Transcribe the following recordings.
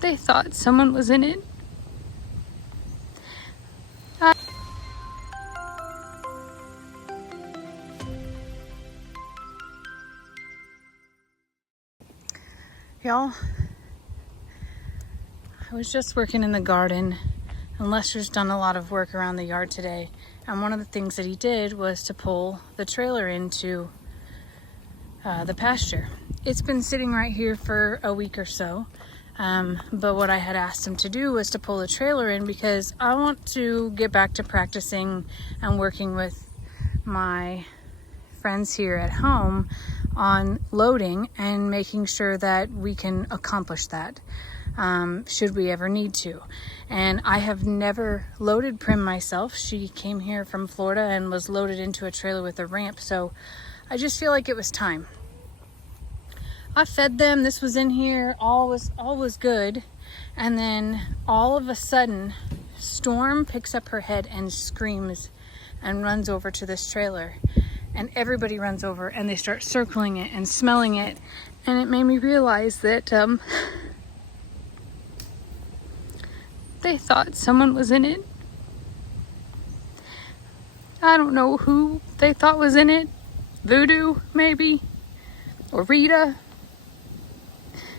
They thought someone was in it. Y'all, I was just working in the garden, and Lester's done a lot of work around the yard today. And one of the things that he did was to pull the trailer into the pasture. It's been sitting right here for a week or so. But what I had asked him to do was to pull the trailer in because I want to get back to practicing and working with my friends here at home on loading and making sure that we can accomplish that should we ever need to. And I have never loaded Prim myself. She came here from Florida and was loaded into a trailer with a ramp, so I just feel like it was time. I fed them, this was in here, all was good, and then all of a sudden Storm picks up her head and screams and runs over to this trailer, and everybody runs over and they start circling it and smelling it, and it made me realize that they thought someone was in it. I don't know who they thought was in it. Voodoo, maybe, or Rita.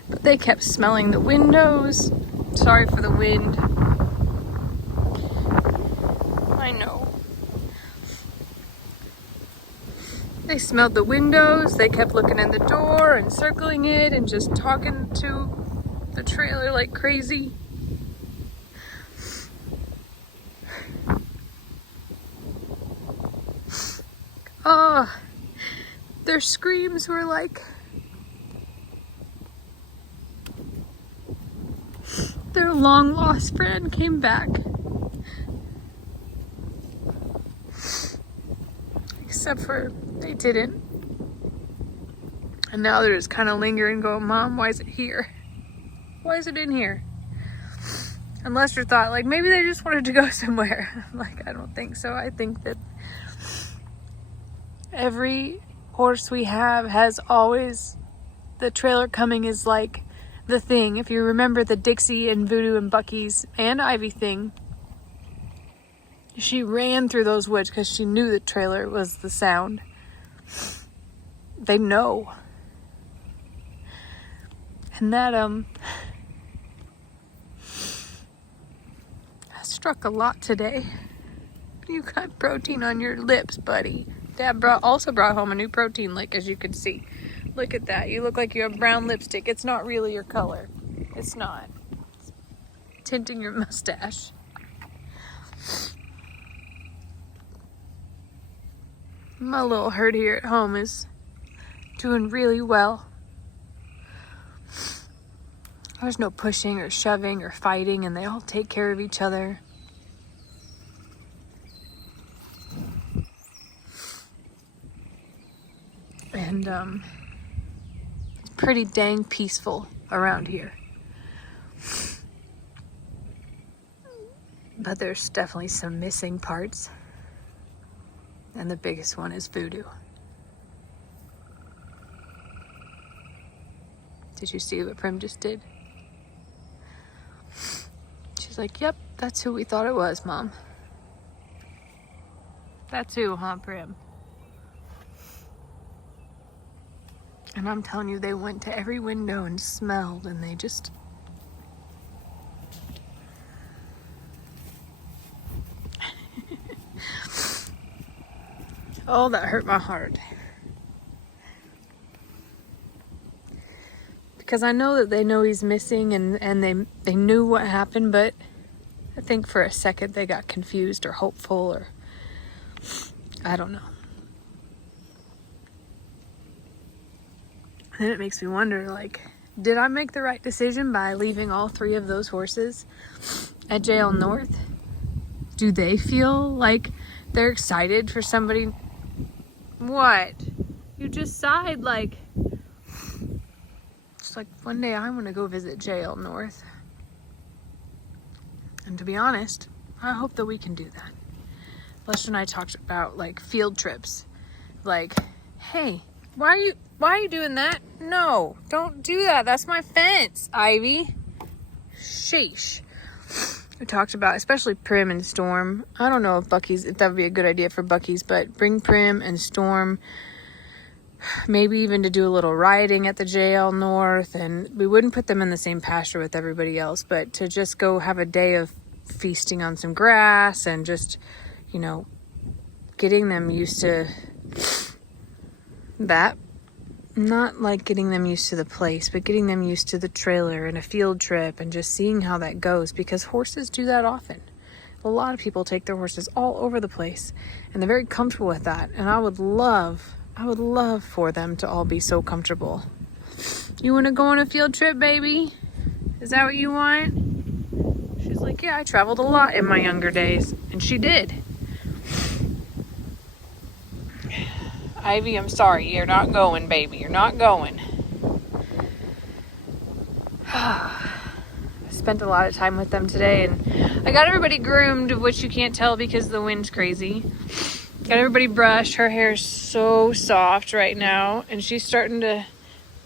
But they kept smelling the windows. Sorry for the wind. I know. They smelled the windows. They kept looking in the door and circling it and just talking to the trailer like crazy. Oh, their screams were like their long lost friend came back. Except for they didn't. And now they're just kind of lingering, going, Mom, why is it here? Why is it in here? And Lester thought, like, maybe they just wanted to go somewhere. Like, I don't think so. I think that every horse we have has always, the trailer coming is like the thing. If you remember the Dixie and Voodoo and Bucky's and Ivy thing, she ran through those woods because she knew the trailer was the sound. They know. And that struck a lot today. You got protein on your lips, buddy. Dad also brought home a new protein lick, as you can see. Look at that. You look like you have brown lipstick. It's not really your color. It's not. It's tinting your mustache. My little herd here at home is doing really well. There's no pushing or shoving or fighting, and they all take care of each other. And it's pretty dang peaceful around here. But there's definitely some missing parts. And the biggest one is Voodoo. Did you see what Prim just did? She's like, yep, that's who we thought it was, Mom. That's who, huh, Prim? And I'm telling you, they went to every window and smelled, and they just... Oh, that hurt my heart. Because I know that they know he's missing, and they knew what happened, but I think for a second they got confused or hopeful, or I don't know. And then it makes me wonder, like, did I make the right decision by leaving all 3 of those horses at JL North? Do they feel like they're excited for somebody? What? You just sighed like... It's like, one day I want to go visit JL North. And to be honest, I hope that we can do that. Lester and I talked about, like, field trips. Like, hey, why are you doing that? No, don't do that. That's my fence, Ivy. sheesh. We talked about, especially Prim and Storm. I don't know if that would be a good idea for Buc-ee's, but bring Prim and Storm, maybe even to do a little riding at the JL North, and we wouldn't put them in the same pasture with everybody else, but to just go have a day of feasting on some grass and just, you know, getting them used to that. Not like getting them used to the place, but getting them used to the trailer and a field trip and just seeing how that goes, because horses do that often. A lot of people take their horses all over the place and they're very comfortable with that. And I would love for them to all be so comfortable. You want to go on a field trip, baby? Is that what you want? She's like, yeah, I traveled a lot in my younger days. And she did. Ivy, I'm sorry. You're not going, baby. You're not going. I spent a lot of time with them today, and I got everybody groomed, which you can't tell because the wind's crazy. Got everybody brushed. Her hair's so soft right now, and she's starting to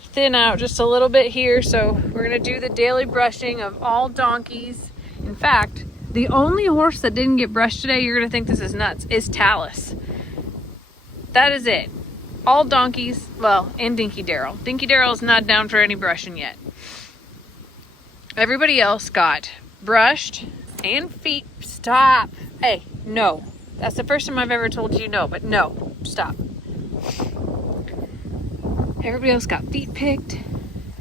thin out just a little bit here, so we're going to do the daily brushing of all donkeys. In fact, the only horse that didn't get brushed today, you're going to think this is nuts, is Talus. That is it. All donkeys, well, and Dinky Darrell. Dinky Darrell's not down for any brushing yet. Everybody else got brushed and feet. Stop. Hey, no. That's the first time I've ever told you no, but no. Stop. Everybody else got feet picked,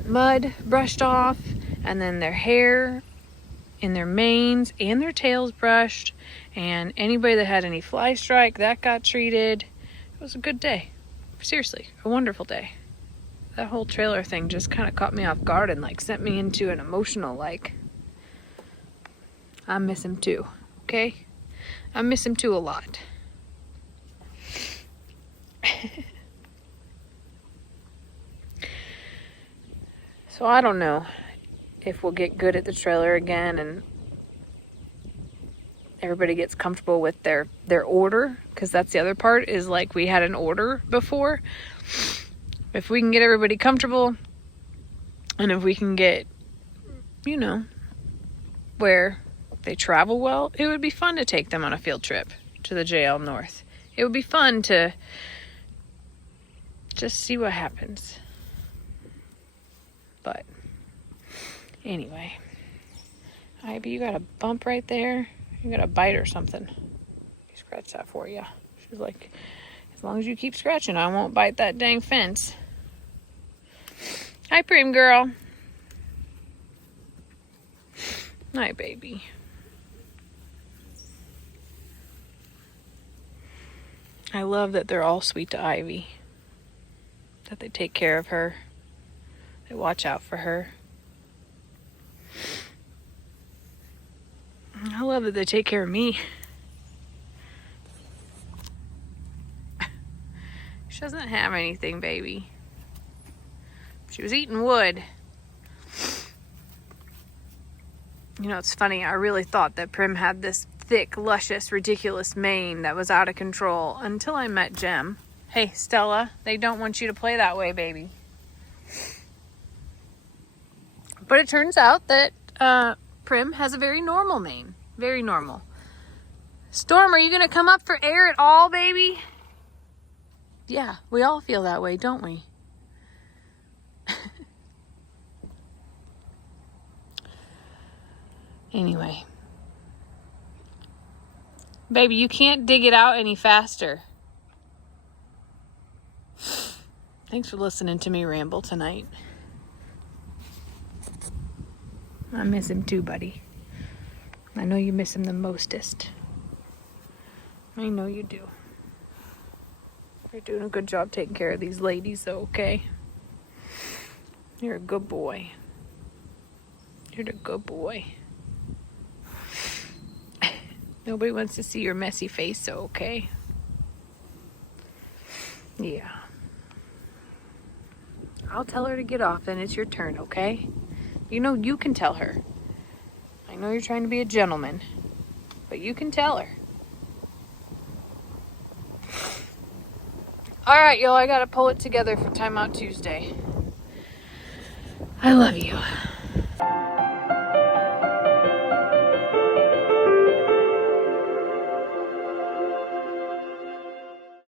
mud brushed off, and then their hair and their manes and their tails brushed. And anybody that had any fly strike, that got treated. It was a good day. Seriously, a wonderful day. That whole trailer thing just kind of caught me off guard and like sent me into an emotional I miss him too, okay? I miss him too a lot. So I don't know if we'll get good at the trailer again and everybody gets comfortable with their order, because that's the other part, is like we had an order before. If we can get everybody comfortable, and if we can get, you know, where they travel well, it would be fun to take them on a field trip to the JL North. It would be fun to just see what happens. But anyway, Ivy, you got a bump right there. You got a bite or something. Scratch that for you. She's like, as long as you keep scratching, I won't bite that dang fence. Hi, Prim girl. Hi, baby. I love that they're all sweet to Ivy. That they take care of her. They watch out for her. I love that they take care of me. She doesn't have anything, baby. She was eating wood. You know, it's funny. I really thought that Prim had this thick, luscious, ridiculous mane that was out of control until I met Jem. Hey, Stella, they don't want you to play that way, baby. But it turns out that Prim has a very normal mane. Very normal. Storm, are you going to come up for air at all, baby? Yeah, we all feel that way, don't we? Anyway. Baby, you can't dig it out any faster. Thanks for listening to me ramble tonight. I miss him too, buddy. I know you miss him the mostest. I know you do. You're doing a good job taking care of these ladies, though, okay? You're a good boy. You're a good boy. Nobody wants to see your messy face, so okay? Yeah. I'll tell her to get off, then it's your turn, okay? You know you can tell her. I know you're trying to be a gentleman, but you can tell her. All right, y'all, I gotta pull it together for Time Out Tuesday. I love you.